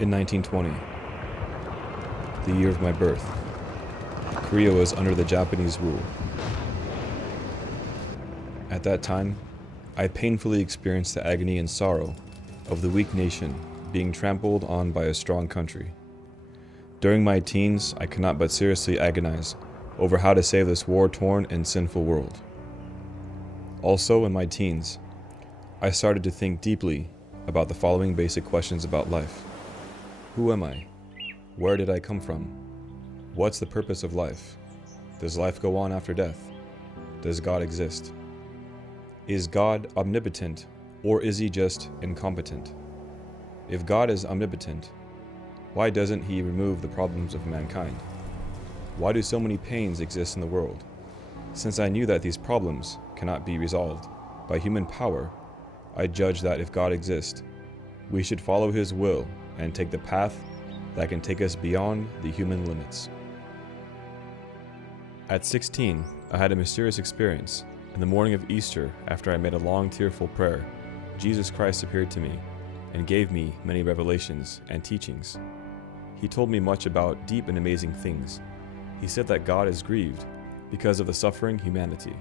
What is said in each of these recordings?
In 1920, the year of my birth, Korea was under the Japanese rule. At that time, I painfully experienced the agony and sorrow of the weak nation being trampled on by a strong country. During my teens, I could not but seriously agonize over how to save this war-torn and sinful world. Also, in my teens, I started to think deeply about the following basic questions about life. Who am I? Where did I come from? What's the purpose of life? Does life go on after death? Does God exist? Is God omnipotent, or is he just incompetent? If God is omnipotent, why doesn't he remove the problems of mankind? Why do so many pains exist in the world? Since I knew that these problems cannot be resolved by human power, I judged that if God exists, we should follow his will and take the path that can take us beyond the human limits. At 16, I had a mysterious experience. In the morning of Easter, after I made a long tearful prayer, Jesus Christ appeared to me and gave me many revelations and teachings. He told me much about deep and amazing things. He said that God is grieved because of the suffering humanity.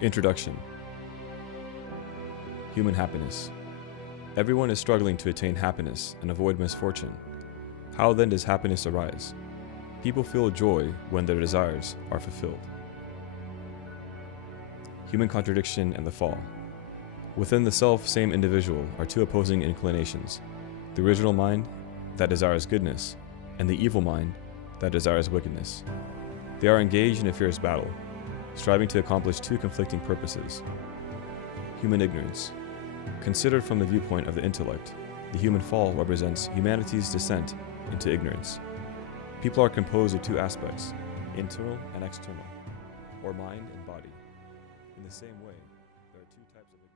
Introduction. Human happiness. Everyone is struggling to attain happiness and avoid misfortune. How then does happiness arise? People feel joy when their desires are fulfilled. Human contradiction and the fall. Within the self-same individual are two opposing inclinations: the original mind that desires goodness, and the evil mind that desires wickedness. They are engaged in a fierce battle, striving to accomplish two conflicting purposes. Human ignorance. Considered from the viewpoint of the intellect, the human fall represents humanity's descent into ignorance. People are composed of two aspects, internal and external, or mind and body. In the same way, there are two types of ignorance.